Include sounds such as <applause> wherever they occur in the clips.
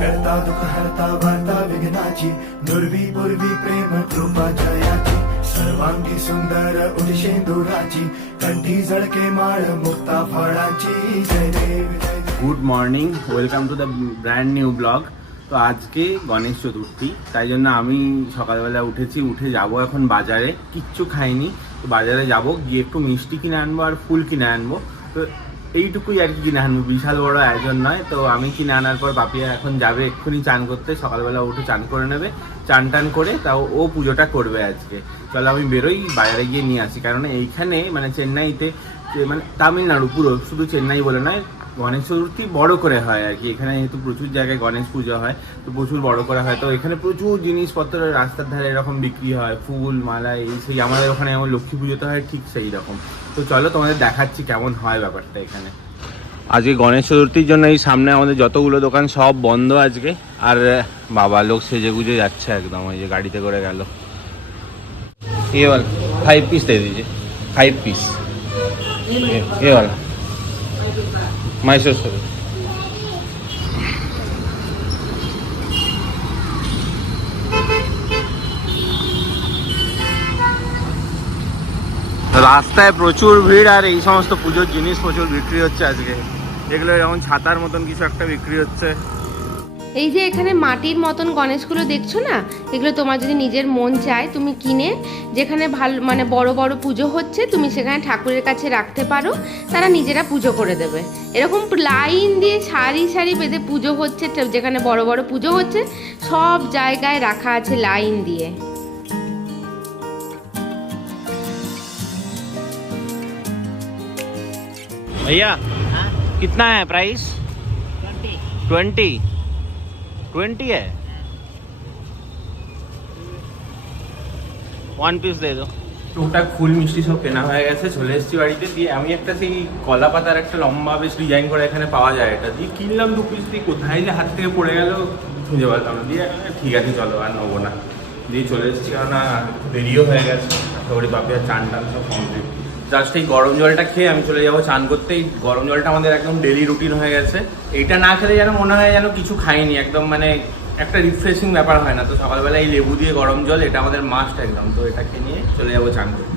करता दुःख हरता वार्ता विघ्नाची दुर्वी पूर्वी प्रेम कृपा जयाची सर्वांगी सुंदर उदिशेंदुराची कंठी झळके माळ मुक्ता फळाची जय देव जय देव good morning welcome to the brand new blog তো আজকে গণেশ চতুর্থী তাই জন্য আমি সকালবেলা উঠেছি উঠে যাব এখন বাজারে কিচ্ছু খাইনি তো বাজারে যাব গিয়ে একটু মিষ্টি কিনে আনবো আর ফুল কিনে আনবো তো এইটুকুই আর কি কিনে আনব। বিশাল বড় আয়োজন নয়, তো আমি কিনে আনার পর বাপিয়া এখন যাবে এক্ষুনি চান করতে। সকালবেলা উঠে চান করে নেবে। চান টান করে তাও ও পুজোটা করবে আজকে। চলো আমি বেরোই, বাইরে গিয়ে নিয়ে আসি। কারণ এইখানে মানে চেন্নাইতে মানে তামিলনাড়ু পুরো, শুধু চেন্নাই বলে নয় গণেশ চতুর্থী বড় করে হয় আর কি। এখানে যেহেতু প্রচুর জায়গায় গণেশ পুজো হয়, তো প্রচুর বড় করা হয়। তো এখানে প্রচুর জিনিসপত্র রাস্তার ধারে এরকম বিক্রি হয়, ফুল, মালা, এই সেই আমাদের ওখানে যেমন লক্ষ্মী পুজোতে হয় ঠিক সেই রকম। তো চলো তোমাদের দেখাচ্ছি কেমন হয় ব্যাপারটা এখানে। আজকে গণেশ চতুর্থীর জন্য এই সামনে আমাদের যতগুলো দোকান সব বন্ধ আজকে। আর, বাবা লোক সেজে গুজে যাচ্ছে একদম, ওই যে গাড়িতে করে গেল। এ বল ফাইভ পিস দিয়ে দিয়েছে। ফাইভ পিস এ বল মাইসোর সরি রাস্তায় প্রচুর ভিড় আর এই সমস্ত পুজোর জিনিস প্রচুর বিক্রি হচ্ছে আজকে। এগুলো যেমন ছাতার মতন কিছু একটা বিক্রি হচ্ছে। এই যে এখানে মাটির মতন গণেশগুলো দেখছো না এগুলো তোমার যদি নিজের মন চায় তুমি কিনে যেখানে ভালো মানে বড় বড় পুজো হচ্ছে তুমি সেখানে ঠাকুরের কাছে রাখতে পারো তারা নিজেরা পুজো করে দেবে এরকম লাইন দিয়ে সারি সারি বেঁধে পুজো হচ্ছে তো যেখানে বড় বড় পুজো হচ্ছে সব জায়গায় রাখা আছে লাইন দিয়ে भैया कितना है प्राइस ट्वेंटी ट्वेंटी है ওয়ান পিস দিয়ে দাও টুকটাক ফুল মিষ্টি সব কেনা হয়ে গেছে চলে এসেছি বাড়িতে দিয়ে আমি একটা সেই কলা পাতার একটা লম্বা বেশ ডিজাইন করে এখানে পাওয়া যায় এটা দিয়ে কিনলাম দু পিস দিয়ে কোথায় যে হাত থেকে পড়ে গেল খুঁজে পারলাম না দিয়ে আহ, ঠিক আছে চলো আর নেবো না দিয়ে চলে এসেছি কারণ আহ, দেরিও হয়ে গেছে আশা বাপি আর চান টান সব কমপ্লিট জাস্ট এই গরম জলটা খেয়ে আমি চলে যাব চান করতে। এই গরম জলটা আমাদের একদম ডেলি রুটিন হয়ে গেছে। এটা না খেলে যেন মনে হয় যেন কিছু খাইনি, একদম মানে একটা রিফ্রেশিং ব্যাপার হয় না। তো সকালবেলা এই লেবু দিয়ে গরম জল, এটা আমাদের মাস্ট একদম। তো এটা খেয়ে নিয়ে চলে যাব চান করতে।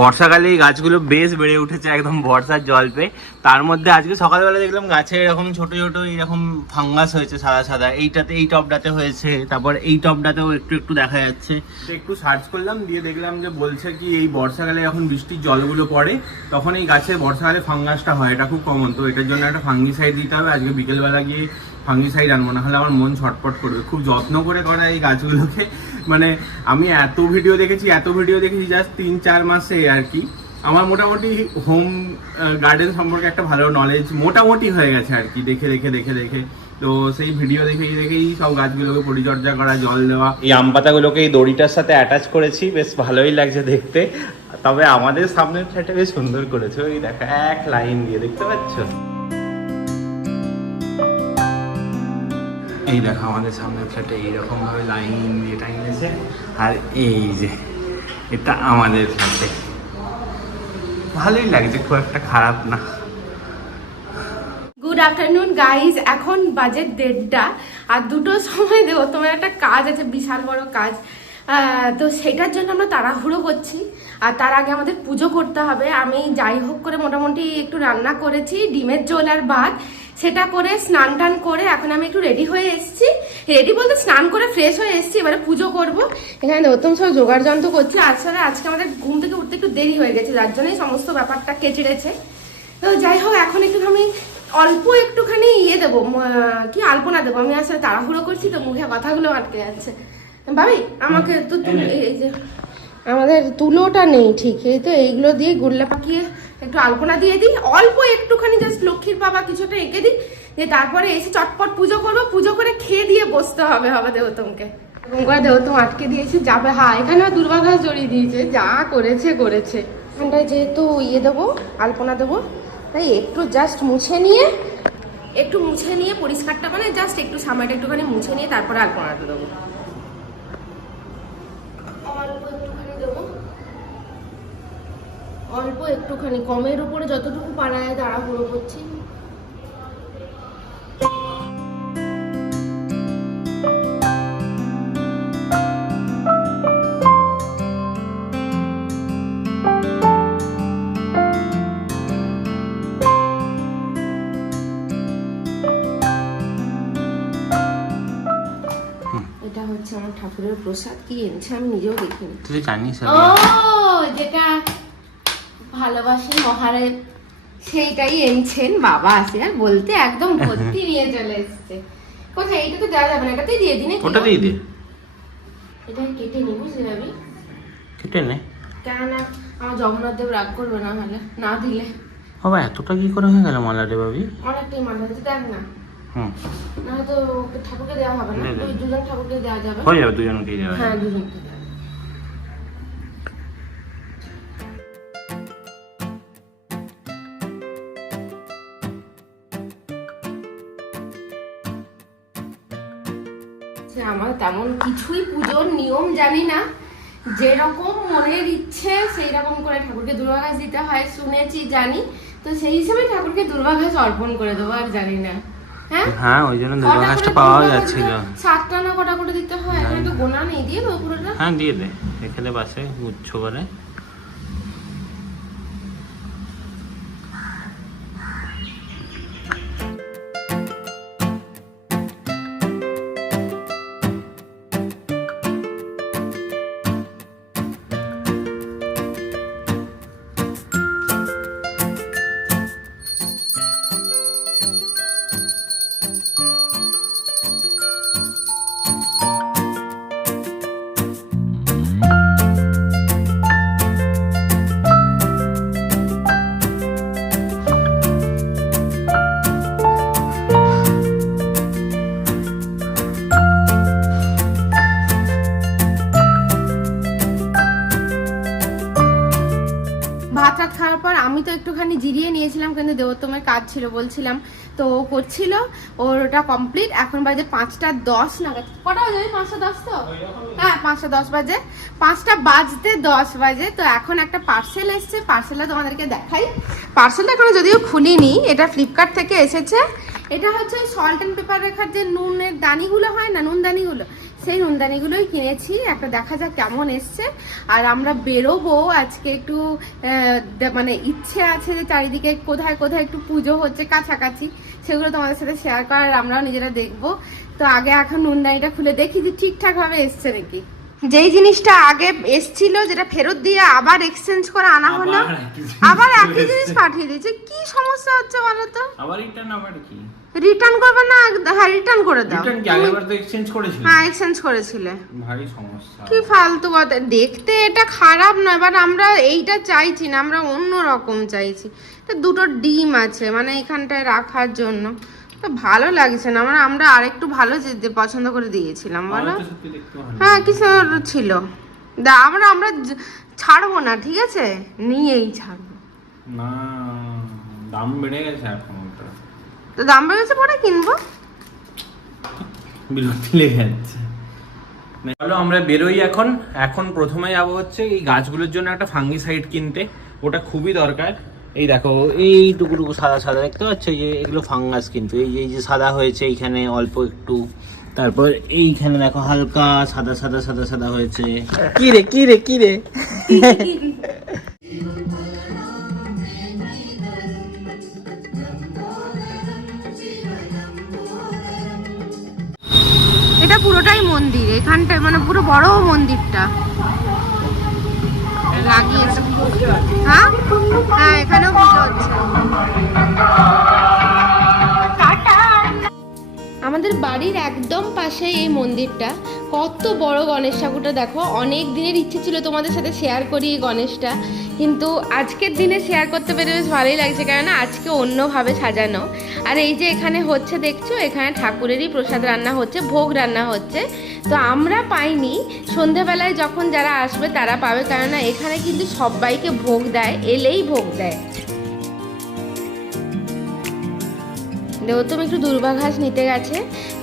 বর্ষাকালে এই গাছগুলো বেশ বেড়ে উঠেছে একদম বর্ষার জল পেয়ে। তার মধ্যে আজকে সকালবেলা দেখলাম গাছে এরকম ছোট ছোট এরকম ফাঙ্গাস হয়েছে সাদা সাদা। এইটাতে, এই টপটাতে হয়েছে। তারপর এই টপটাতেও একটু একটু দেখা যাচ্ছে। একটু সার্চ করলাম, দিয়ে দেখলাম যে বলছে কি, এই বর্ষাকালে যখন বৃষ্টির জলগুলো পড়ে, তখন এই গাছে বর্ষাকালে ফাঙ্গাসটা হয়। এটা খুব কমন তো এটার জন্য একটা ফাঙ্গিসাইড দিতে হবে। আজকে বিকেলবেলা গিয়ে ফাঙ্গিসাইড আনব, না হলে আমার মন ছটপট করবে। খুব যত্ন করে করা এই গাছগুলোকে। মানে আমি এত ভিডিও দেখেছি, এত ভিডিও দেখেছি জাস্ট তিন, চার মাসে আর কি। আমার মোটামুটি হোম গার্ডেন সম্পর্কে একটা ভালো নলেজ মোটামুটি হয়ে গেছে আর কি, দেখে দেখে দেখে দেখে। তো সেই ভিডিও দেখেই দেখেই সব গাছগুলোকে পরিচর্যা করা, জল দেওয়া। এই আম পাতাগুলোকে এই দড়িটার সাথে অ্যাটাচ করেছি, বেশ ভালোই লাগছে দেখতে। তবে আমাদের সামনের ফ্ল্যাটে বেশ সুন্দর করেছে, ওই দেখা, এক লাইন দিয়ে, দেখতে পাচ্ছ? এই দেখো আমাদের সামনের ফ্ল্যাটে এইরকম ভাবে লাইন দিয়ে টাঙিয়েছে আর এই যে, এটা আমাদের ফ্ল্যাটে ভালোই লাগছে, খুব একটা খারাপ না। গুড আফটারনুন গাইজ এখন বাজে দেড়টা। আর দুটো সময় দেবো। তোমার একটা কাজ আছে, বিশাল বড় কাজ। তো সেটার জন্য আমরা তাড়াহুড়ো করছি। আর তার আগে আমাদের পুজো করতে হবে। আমি যাই হোক করে মোটামুটি একটু রান্না করেছি, ডিমের ঝোল আর ভাত। সেটা করে স্নান টান করে এখন আমি একটু রেডি হয়ে এসেছি। রেডি বলতে স্নান করে ফ্রেশ হয়ে এসেছি এবারে পুজো করব। এখানে নতুন সব জোগাড় যন্ত্র করছি। আসলে আজকে আমাদের ঘুম থেকে উঠতে একটু দেরি হয়ে গেছে যার জন্যই সমস্ত ব্যাপারটা কেচড়েছে। তো যাই হোক এখন একটু আমি অল্প একটুখানি ইয়ে দেবো কি আলপনা দেবো। আমি আসলে তাড়াহুড়ো করছি তো মুখে কথাগুলো আটকে যাচ্ছে। ভাবি আমাকে তো এই যে আমাদের তুলোটা নেই ঠিক এই তো এইগুলো দিয়ে গুল্লা পাকিয়ে একটু আলপনা দিয়ে দিই। অল্প একটুখানি জাস্ট লক্ষ্মীর বাবা কিছুটা এঁকে দিই। দিয়ে তারপরে এসে চটপট পুজো করব। পুজো করে খেয়ে দিয়ে বসতে হবে হবে দেবতমকে। করে দেবতম আটকে দিয়েছি যাবে। হ্যাঁ এখানে দুর্বা ঘাস জড়িয়ে দিয়েছে। যা করেছে করেছে। এখানটায় যেহেতু ইয়ে দেবো আলপনা দেবো তাই একটু জাস্ট মুছে নিয়ে একটু মুছে নিয়ে পরিষ্কারটা মানে জাস্ট একটু সামনেটা একটুখানি মুছে নিয়ে তারপরে আলপনাটা দেবো। অল্প একটুখানি কমের উপরে যতটুকু পারা যায় তাড়াহুড়ো করছি। এটা হচ্ছে আমার ঠাকুরের প্রসাদ। কি এনেছে আমি নিজেও দেখিনি। তুই জানিস যেটা ভালোবাসি মহাদেব সেইটাই এনেছেন বাবা আছে আর বলতে একদম ভর্তি <laughs> নিয়ে চলে এসছে। কোথায়? এইটা তো দেওয়া যাবে না এটাতেই দিয়ে দিনে ওটা দিয়ে দে। এটা কেটে নি বুঝলি যাবি কেটে নে। কেননা আমার জগন্নাথ দেব রাগ করবে না হলে না দিলে। বাবা এতটা কি করে হয়ে গেল মালা রে বাবি অনেকটাই মাথা হচ্ছে দেখ না। হুম। না তো ঠাকুরকে দেওয়া হবে না দুজন ঠাকুরকে দেওয়া যাবে। হয়ে যাবে দুজনকেই দেওয়া হ্যাঁ। দুজনকে তেমন কিছুই পুজোর নিয়ম জানি না। যেরকম মনের ইচ্ছে সেই রকম করে ঠাকুরকে দুর্বাঘাস দিতে হয় শুনেছি জানি। তো সেই হিসেবে ঠাকুরকে দুর্বাঘাস অর্পণ করে দেবো আর জানি না। হ্যাঁ? হ্যাঁ ওই জন্য পাওয়া যাচ্ছিল। সাতটা না কটা করে দিতে হয়? এখানে তো গোনা নেই দিয়ে দেবো পুরোটা? হ্যাঁ দিয়ে দে। এখানে বাসে গুচ্ছ করে তো একটুখানি জিরিয়ে নিয়েছিলাম, কিন্তু দেবোত্তমের কাজ ছিল বলছিলাম, তো ও করছিল, ওর ওটা কমপ্লিট এখন বাজে পাঁচটা দশ নাগাদ। কটা বাজে পাঁচটা দশ তো? হ্যাঁ পাঁচটা দশ বাজে। পাঁচটা বাজতে দশ বাজে, তো এখন একটা পার্সেল এসছে পার্সেলটা তোমাদেরকে দেখাই। পার্সেলটা এখনও যদিও খুলিনি, এটা ফ্লিপকার্ট থেকে এসেছে। এটা হচ্ছে ওই সল্ট অ্যান্ড পেপার রেখার যে নুনের দানিগুলো হয় না, নুন দানিগুলো, সেই নুনদানিগুলোই কিনেছি। একটা দেখা যাক কেমন এসছে। আর আমরা বেরোবো আজকে একটু মানে ইচ্ছে আছে যে চারিদিকে কোথায় কোথায় একটু পুজো হচ্ছে কাছাকাছি, সেগুলো তোমাদের সাথে শেয়ার করার, আমরাও নিজেরা দেখব। তো আগে এখন নুনদানিটা খুলে দেখি যে ঠিকঠাকভাবে এসছে নাকি। যেই জিনিসটা আগে এসছিল যেটা ফেরত দিয়ে আবার এক্সচেঞ্জ করে আনা হলো আবার একই জিনিস। পাঠিয়ে দিয়েছে। কি সমস্যা হচ্ছে বলো তো? আবার রিটার্ন আবার কি? রিটার্ন করবে না হ্যাঁ রিটার্ন করে দাও। রিটার্ন কি? আগেরবার তো এক্সচেঞ্জ করেছিল? হ্যাঁ এক্সচেঞ্জ করেছিলে। ভারী সমস্যা। কি ফালতু কথা। দেখতে এটা খারাপ নয় বাট আমরা এইটা চাইছি না আমরা অন্য রকম চাইছি। এটা দুটো ডিম আছে মানে এখানটায় রাখার জন্য। তো ভালো লাগছে না। মানে আমরা আরেকটু ভালো যেতে পছন্দ করে দিয়েছিলাম বলো? হ্যাঁ কি সুন্দর ছিল। দা আমরা আমরা ছাড়বো না ঠিক আছে? নিয়েই ছাড়বো। না দাম বেড়ে গেছে এখন তো দাম বেড়ে গেছে পরে কিনবো? বিরক্তি লেগে যাচ্ছে। চলো আমরা বেরোই এখন। এখন প্রথমে যাব হচ্ছে এই গাছগুলোর জন্য একটা ফাঙ্গিসাইড কিনতে। ওটা খুবই দরকার। এই দেখো এই টুকুটুকু সাদা সাদা দেখতে পাচ্ছ? যে এগুলো ফাঙ্গাস কিন্তু। এই যে এই যে সাদা হয়েছে এইখানে অল্প একটু। তারপর এইখানে দেখো হালকা সাদা সাদা সাদা সাদা হয়েছে। কি রে কি রে কি রে? এটা পুরোটাই মন্দির। এখানটায় মানে পুরো বড় মন্দিরটা। হ্যাঁ? হ্যাঁ আমাদের বাড়ির একদম পাশে এই মন্দিরটা। কত বড় গণেশ ঠাকুরটা দেখো। অনেক দিনের ইচ্ছে ছিল তোমাদের সাথে শেয়ার করি এই গণেশটা। কিন্তু আজকের দিনে শেয়ার করতে পেরে বেশ ভালোই লাগছে। কেননা আজকে অন্যভাবে সাজানো। আর এই যে এখানে হচ্ছে, দেখছ? এখানে ঠাকুরেরই প্রসাদ রান্না হচ্ছে, ভোগ রান্না হচ্ছে। তো আমরা পাইনি। সন্ধেবেলায় যখন যারা আসবে তারা পাবে, কেননা এখানে কিন্তু সবাইকে ভোগ দেয়, এলেই ভোগ দেয়। দেবোত্তম একটু দুর্বাঘাস নিতে গেছে।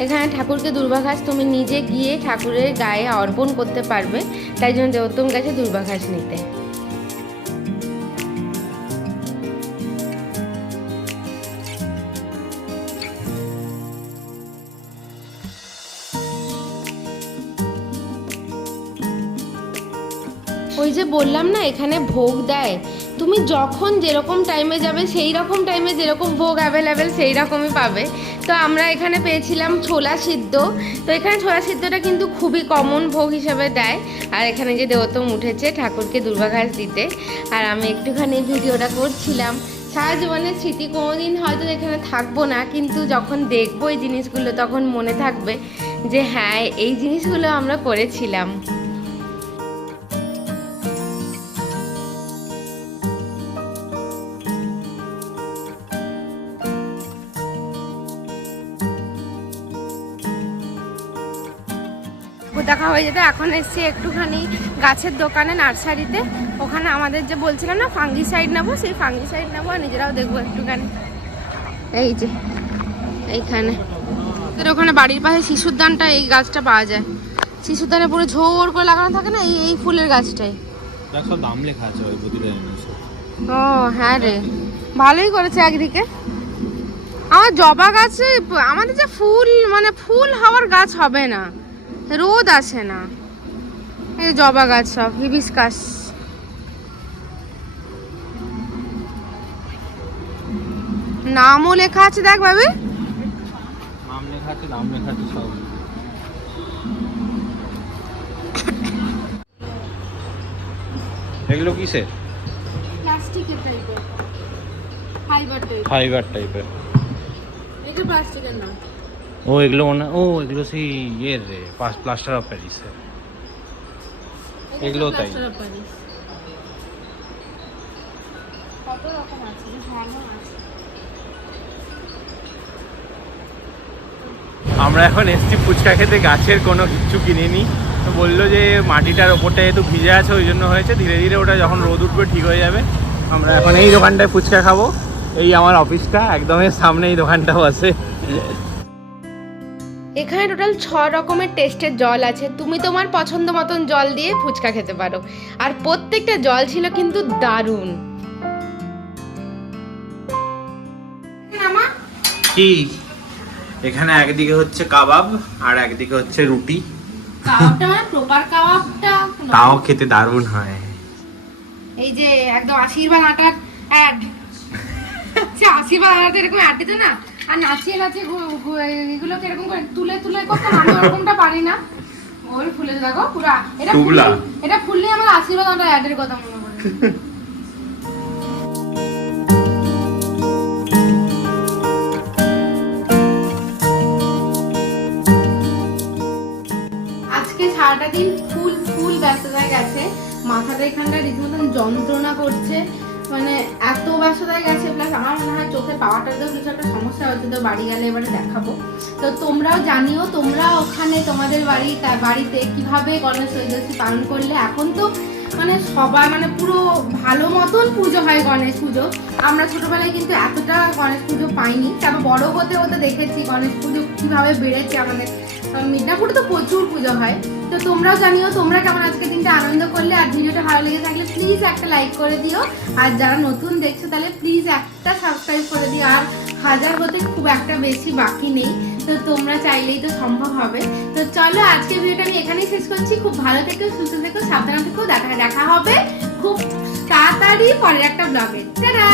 এখানে ঠাকুরকে দুর্বাঘাস তুমি নিজে গিয়ে ঠাকুরের গায়ে অর্পণ করতে পারবে। তাই জন্য দেবোত্তম গেছে দুর্বাঘাস নিতে। ওই যে বললাম না, এখানে ভোগ দেয়। তুমি যখন যেরকম টাইমে যাবে সেই রকম টাইমে যেরকম ভোগ অ্যাভেলেবেল সেই রকমই পাবে। তো আমরা এখানে পেয়েছিলাম ছোলা সিদ্ধ। তো এখানে ছোলা সিদ্ধটা কিন্তু খুবই কমন ভোগ হিসাবে দেয়। আর এখানে যে দেবতম উঠেছে ঠাকুরকে দুর্বাঘাস দিতে। আর আমি একটুখানি ভিডিওটা করছিলাম। সারা জীবনের স্মৃতি কোনোদিন হয়তো এখানে থাকব না, কিন্তু যখন দেখব এই জিনিসগুলো, তখন মনে থাকবে যে হ্যাঁ এই জিনিসগুলো আমরা করেছিলাম। হয়ে যেত এখন এসছি একটুখানি গাছের দোকানে নার্সারিতে। ওখানে আমাদের যে বলছিলাম না ফাঙ্গি সাইড নেব সেই ফাঙ্গি সাইড নেব আর নিজেরাও দেখব একটুখানি। এই যে এইখানে। ওখানে বাড়ির পাশে শিশুদানটা এই গাছটা পাওয়া যায়। শিশুদানে পুরো ঝোর করে লাগানো থাকে না এই এই ফুলের গাছটাই। দাম লেখা আছে ওই ও হ্যাঁ রে। ভালোই করেছে একদিকে। আমার জবা গাছে আমাদের যে ফুল মানে ফুল হওয়ার গাছ হবে না। রোদ আসে না। এই জবা গাছ সব হিবিস্কাস। নামও লেখা আছে দেখ ভাবি। নাম লেখা আছে দাম লেখা আছে সব। এগুলো কিসের? প্লাস্টিকের টাইপের ফাইবার টাইপ ফাইবার টাইপের এটা প্লাস্টিকের না। ও এগুলো মনে ও এগুলো সেই ইয়ের রে প্লাস্টার অফ প্যারিস এগুলো তাই। আছে? আছে। আমরা এখন এসছি ফুচকা খেতে গাছের কোনো কিচ্ছু কিনিনি। তো বলল যে মাটিটার ওপরটা যেহেতু ভিজে আছে ওই জন্য হয়েছে। ধীরে ধীরে ওটা যখন রোদ উঠবে ঠিক হয়ে যাবে। আমরা এখন এই দোকানটায় ফুচকা খাব। এই আমার অফিসটা একদমই সামনে এই দোকানটাও বসে এখানে টোটাল ছ রকমের টেস্টের জল আছে। তুমি তোমার পছন্দ মতন জল দিয়ে ফুচকা খেতে পারো। আর প্রত্যেকটা জল ছিল কিন্তু দারুণ। কি? এখানে একদিকে হচ্ছে কাবাব আর একদিকে হচ্ছে রুটি। কাবাবটা মানে প্রপার কাবাবটা? তাও খেতে দারুণ হয়। এই যে একদম আশীর্বাদ আটার অ্যাড সে আশীর্বাদ আটাতে এরকম অ্যাড দিত না? আর নাচিয়ে নাচিয়ে এগুলো কীরকম করে তুলে তুলে করতাম আমি ওরকমটা পারি না। ওর ফুলে দেখো পুরা। এটা। ফুললে- এটা ফুললে আমার আশীর্বাদ আটা অ্যাডের কথা মনে পড়ে। আজকে সারাটা দিন ফুল ফুল ব্যস্ততায় গেছে। মাথাটা এখানটা রীতিমতন যন্ত্রণা করছে। মানে এত ব্যস্ততায় গেছে প্লাস আমার মনে হয় চোখের পাওয়াটাতেও কিছু একটা সমস্যা হচ্ছে তো বাড়ি গেলে এবারে দেখাবো। তো তোমরাও জানিও তোমরা ওখানে তোমাদের বাড়ি বাড়িতে কীভাবে গণেশ চতুর্দশী পালন করলে? এখন তো মানে সবাই মানে পুরো ভালো মতন পুজো হয় গণেশ পুজো। আমরা ছোটবেলায় কিন্তু এতটা গণেশ পুজো পাইনি। তারপর বড় হতে হতে দেখেছি গণেশ পুজো কীভাবে বেড়েছে আমাদের। মিদনাপুরে তো প্রচুর পুজো হয়। তো তোমরাও জানিও, তোমরা কেমন আজকে দিনটা আনন্দ করলে? আর ভিডিওটা ভালো লেগে থাকলে প্লিজ একটা লাইক করে দিও। আর যারা নতুন দেখছ, তাহলে প্লিজ একটা সাবস্ক্রাইব করে দিও। আর হাজার হতে খুব একটা বেশি বাকি নেই। তো তোমরা চাইলেই তো সম্ভব হবে। তো চলো আজকে ভিডিওটা আমি এখানেই শেষ করছি। খুব ভালো থেকো, সুস্থ থেকো, সাবধানে থেকো। দেখা দেখা হবে খুব তাড়াতাড়ি পরের একটা ব্লগে টাটা